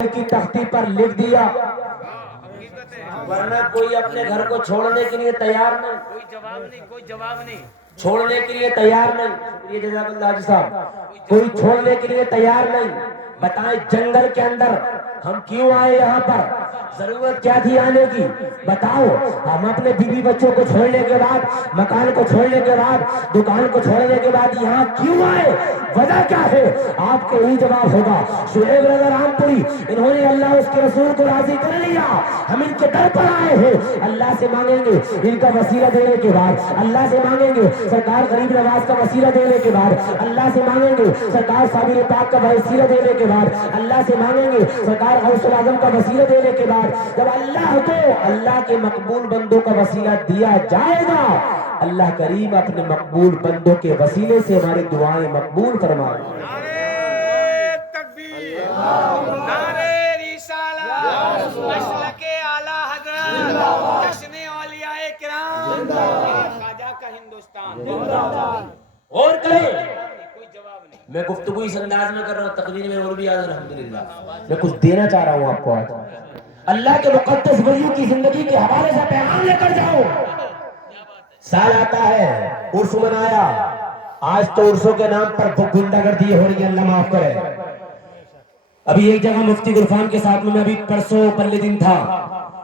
کی تختی پر لکھ دیا، ورنہ کوئی اپنے گھر کو چھوڑنے کے لیے تیار نہیں، کوئی جواب نہیں چھوڑنے کے لیے تیار نہیں۔ شکریہ جزاک اللہ حاجی صاحب، کوئی چھوڑنے کے لیے تیار نہیں۔ بتائیں جنگل کے اندر ہم کیوں آئے یہاں پر؟ ضرورت کیا تھی آنے کی؟ بتاؤ۔ ہم اپنے بیوی بچوں کو چھوڑنے کے بعد، مکان کو چھوڑنے کے بعد، دکان کو چھوڑنے کے بعد یہاں کیوں آئے؟ وجہ کیا ہے؟ آپ کو یہی جواب ہوگا۔ شعیب رضا رام پوری، انہوں نے اللہ اس کے رسول کو راضی کر لیا، ہم ان کے در پر آئے ہیں، اللہ سے مانگیں گے ان کا وسیلہ دینے کے بعد، اللہ سے مانگیں گے سرکار غریب نواز کا وسیلہ دینے کے بعد، اللہ سے مانگیں گے سرکار صابر پاک کا وسیلہ دینے کے بعد، اللہ سے مانگیں گے سرکار غوث الاعظم کا وسیلہ دینے کے بعد۔ جب اللہ کو اللہ کے مقبول بندوں کا وسیلہ دیا جائے گا، اللہ کریم اپنے مقبول بندوں کے وسیلے سے ہماری دعائیں مقبول فرمائے۔ نعرے تکبیر، نعرے رسالت، مسلک اعلی حضرت، جشن اولیاء کرام، خواجہ کا ہندوستان۔ اور کریں، کوئی جواب نہیں۔ میں گفتگو اس انداز میں کر رہا ہوں، تقریر میں اور بھی آج الحمدللہ میں کچھ دینا چاہ رہا ہوں آپ کو۔ آج اللہ کے مقدس ولیوں کی زندگی کے حوالے سے پیغام لے کر جاؤ۔ سال آتا ہے، عرس منایا، آج تو عرسوں کے نام پر گنڈا گردی ہو رہی ہے، اللہ معاف کرے۔ ابھی ایک جگہ مفتی گلفام کے ساتھ میں ابھی پرسوں پہلے دن تھا،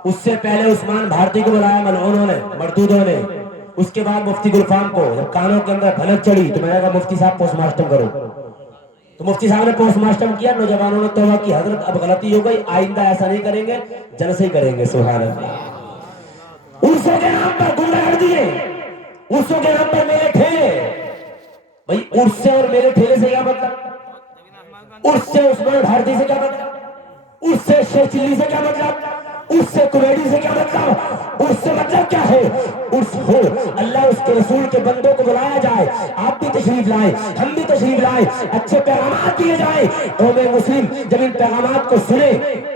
اس سے پہلے عثمان بھارتی کو بلایا ملعونوں نے، مردودوں نے، اس کے بعد مفتی گلفام کو جب کانوں کے اندر بھنک چڑھی تو میں نے کہا مفتی صاحب پوسٹ مارٹم کرو، تو مفتی صاحب نے پوسٹ مارٹم کیا، نوجوانوں نے توبہ کی، حضرت اب غلطی ہو گئی، آئندہ ایسا نہیں کریں گے، جلسے ہی کریں گے۔ سبحان اللہ۔ عرسوں کے نام پر گنڈا گردی ہے، عرسوں کے نام پر میرے ٹھیلے، بھائی عرس سے اور میرے ٹھیلے سے کیا مطلب؟ عرس سے عثمان بھارتی سے کیا مطلب؟ عرس سے شیخ چلی سے کیا مطلب؟ عرس سے کمیڈی سے کیا مطلب؟ عرس سے مطلب کیا ہے؟ عرس ہو اللہ اس کے رسول کے بندوں کو بلایا جائے، آپ بھی تشریف لائیں، ہم بھی تشریف لائیں، اچھے پیغامات دیے جائیں، قوم مسلم جب ان پیغامات کو سنے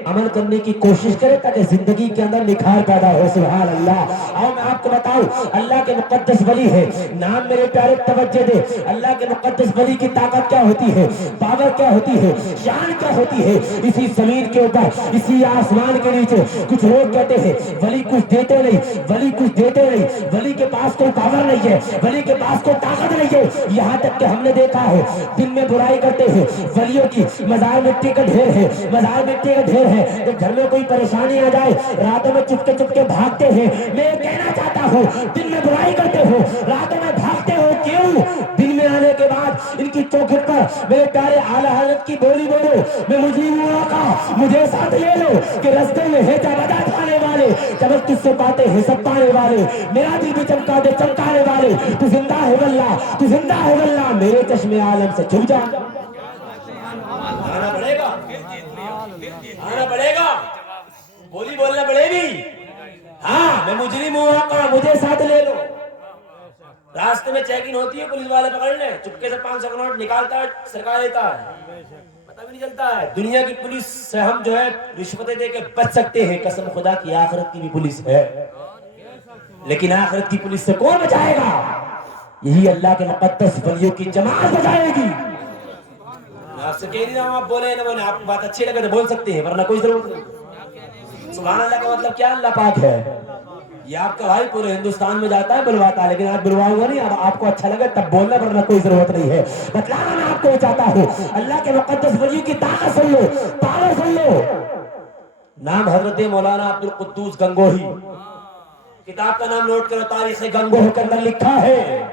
عمل کرنے کی کوشش کرے تاکہ زندگی کے اندر نکھار پیدا ہو۔ سبحان اللہ۔ آؤ میں آپ کو بتاؤں، اللہ کے مقدس ولی ہے، نام میرے پیارے توجہ دے، اللہ کے مقدس ولی کی طاقت کیا ہوتی ہے، پاور کیا ہوتی ہے، شان کیا ہوتی ہے۔ اسی زمین کے اوپر، اسی آسمان کے نیچے کچھ لوگ کہتے ہیں ولی کچھ دیتے نہیں، ولی کچھ دیتے نہیں، ولی کے پاس کوئی پاور نہیں ہے، ولی کے پاس کوئی طاقت نہیں ہے، یہاں تک کہ ہم نے دیکھا ہے دن میں برائی کرتے ہیں ولیوں کی، مزار مٹی کا ڈھیر ہے، مزار مٹی کا ڈھیر ہے، جب گھر میں کوئی پریشانی آ جائے راتوں میں چپکے چپکے بھاگتے ہیں۔ میں یہ کہنا چاہتا ہوں دن میں برائی کرتے ہو، راتوں میں بھاگتے ہو، کیوں؟ دن میں آنے کے بعد ان کی چوکھٹ پر میرے پیارے اعلی حضرت کی بولی بولو، میں مجرم ہوں آقا مجھے ساتھ لے لو، کہ رستے میں ہے جبدا کھانے والے، چمک تجھ سے پاتے ہیں سب پانے والے، میرا دل بھی چمکا دے چمکانے والے، تو زندہ ہے واللہ، تو زندہ ہے واللہ، میرے چشم عالم سے چھپ جا۔ آنا پڑے گا، آنا پڑے گا، بولی بولنا پڑے گی۔ ہاں میں مجرم ہوں آقا مجھے ساتھ لے لو۔ راستے میں چیکنگ ہوتی ہے، پولیس والے پکڑ لیں، چپکے سے 500 کا نوٹ نکالتا ہے، سرکار دیتا ہے، پتہ بھی نہیں چلتا ہے۔ دنیا کی پولیس سے ہم جو ہے رشوتیں دے کے بچ سکتے ہیں، قسم خدا کی آخرت کی بھی پولیس ہے، لیکن آخرت کی پولیس سے کون بچائے گا؟ یہی اللہ کے مقدس ولیوں کی جماعت بچائے گی۔ آپ سے کہہ رہی ہوں، آپ بولے نہ بولے، آپ بات اچھی لگے تو بول سکتے ہیں، ورنہ کوئی ضرورت نہیں۔ سبحان اللہ کا مطلب کیا؟ اللہ پاک ہے۔ یہ آپ کا بھائی پورے ہندوستان میں جاتا ہے بلواتا ہے، لیکن آپ بلواؤں گا نہیں، اب آپ کو اچھا لگے تب بولنا، ورنہ کوئی ضرورت نہیں ہے۔ بتلانا میں آپ کو چاہتا ہوں اللہ کے مقدس ولی کی طاقت سن لو، پاور سن لو۔ نام حضرت مولانا عبدالقدوس گنگوہی، کتاب کا نام نوٹ کرو، تاریخ گنگوہ کے اندر لکھا ہے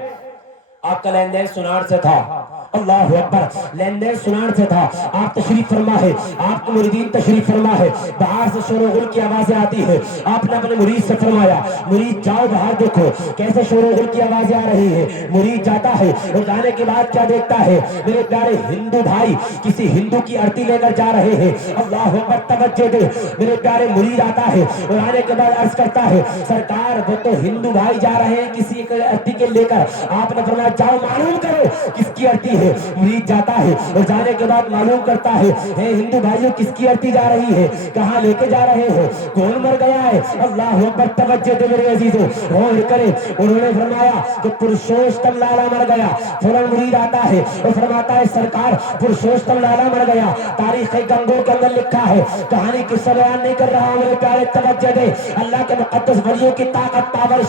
آپ کا لین دین سنار سے تھا۔ اللہ اکبر، لین دین سنار سے تھا۔ آپ تشریف فرما ہے، آپ کے مریدین تشریف فرما ہے، باہر سے شور و غل کی آوازیں آتی ہے، آپ نے اپنے مرید سے فرمایا مرید جاؤ باہر دیکھو کیسے شور و غل کی آوازیں آ رہی ہے۔ مرید جاتا ہے اور جانے کے بعد کیا دیکھتا ہے؟ میرے پیارے ہندو بھائی کسی ہندو کی ارتی لے کر جا رہے ہیں۔ اللہ اکبر، توجہ دے، میرے پیارے مرید آتا ہے اور آنے کے بعد عرض کرتا ہے سرکار وہ تو ہندو بھائی جا رہے ہیں کسی ارتی کے لے کر، آپ نے فرمایا جاؤ معلوم کرو کس کی ارتی رہی ہے. مرید جاتا ہے اور جانے کے بعد معلوم کرتا ہے ہندو بھائیوں کس کی عرتی جا رہی ہے, کہاں لے کے جا رہے ہو, کون مر گیا ہے. اللہ اکبر, توجہ دے میرے عزیزو, غور کرے. انہوں نے فرمایا کہ پرشوشتم لالا مر گیا. فوراً مرید آتا ہے اور فرماتا ہے سرکار پرشوشتم لالا مر گیا. تاریخ گنگو کے اندر لکھا ہے, کہانی کس سے بیان نہیں کر رہا ہوں میرے پیارے, توجہ دے. اللہ کے مقدس ولیوں کی طاقت, پاور,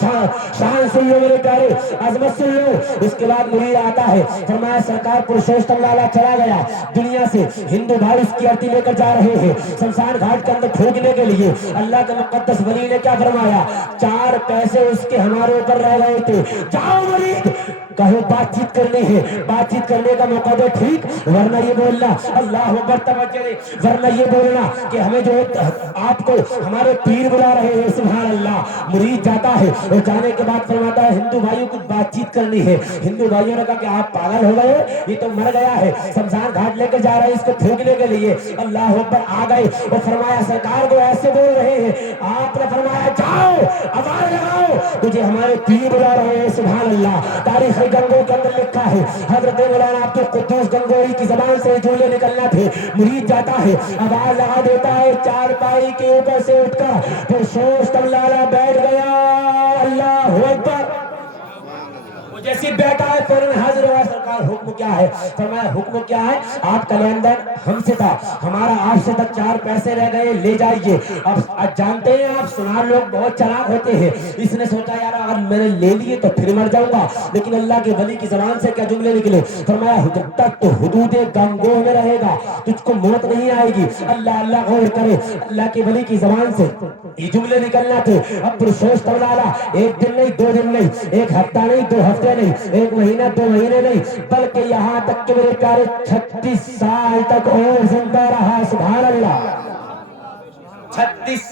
شان سن لو میرے پیارے, عظمت سن لو. اس کے بعد مرید آتا ہے, فرمایا سرکار پرشوشتم لالا چلا گیا دنیا سے. ہندو بھائی اس کی عرتی لے کر جا رہے ہیں شمشان گھاٹ کے اندر پھونکنے کے لیے. اللہ کے مقدس ولی نے کیا فرمایا, 4 پیسے اس کے ہمارے اوپر رہ گئے تھے. جاؤ مرید, کہو بات چیت کرنی ہے, بات چیت کرنے کا موقع دے, ٹھیک, ورنہ یہ بولنا اللہ اکبر, توجہ دے, ورنہ یہ بولنا کہ ہمیں جو آپ کو ہمارے پیر بلا رہے ہیں. سبحان اللہ. مرید جاتا ہے اور جانے کے بعد فرماتا ہے ہندو بھائیوں کو بات چیت کرنی ہے. ہندو بھائیوں نے کہا کہ آپ پاگل ہو گئے, یہ تو مر گیا ہے, شمشان گھاٹ لے کے جا رہے ہیں اس کو پھونکنے کے لیے. اللہ اکبر, آ گئے اور فرمایا سرکار کو ایسے بول رہے ہیں. آپ نے فرمایا جاؤ, آواز لگاؤ, تجھے ہمارے پیر بلا رہے ہیں. سبحان اللہ. تاریخ گنگو کے اندر لکھا ہے حضرت مولانا عبد القدوس گنگوئی کی زبان سے جملے نکلنا تھے. مرید جاتا ہے, آواز لگا دیتا ہے, 4 پائی کے اوپر سے اٹھ کر پھر شوشتم لالا بیٹھ گیا. اللہ اکبر. جیسی بیٹا ہے فوراً حاضر ہوا, سرکار حکم کیا ہے. فرمایا حکم کیا ہے, آپ کا لین دین ہم سے تھا, ہمارا آپ سے تک 4 پیسے رہ گئے, لے جائیے. اب جانتے ہیں آپ سنار لوگ بہت چلاک ہوتے ہیں. اس نے سوچا یار اگر میں نے لے لیے تو پھر مر جاؤں گا, لیکن اللہ کے ولی کی زبان سے کیا جملے نکلے. فرمایا جب تک تو حدود گنگو میں رہے گا تجھ کو موت نہیں آئے گی. اللہ اللہ غور کرے, اللہ کے ولی کی زبان سے یہ جملے نکلنا تھے. اب پرشوشتم لالا 1 دن نہیں, 2 دن نہیں, 1 ہفتہ نہیں, 2 ہفتے نہیں, 1 مہینہ 2 مہینے نہیں, بلکہ یہاں تک کہ میرے پیارے 36 سال تک اور زندہ رہا. سبحان اللہ. 36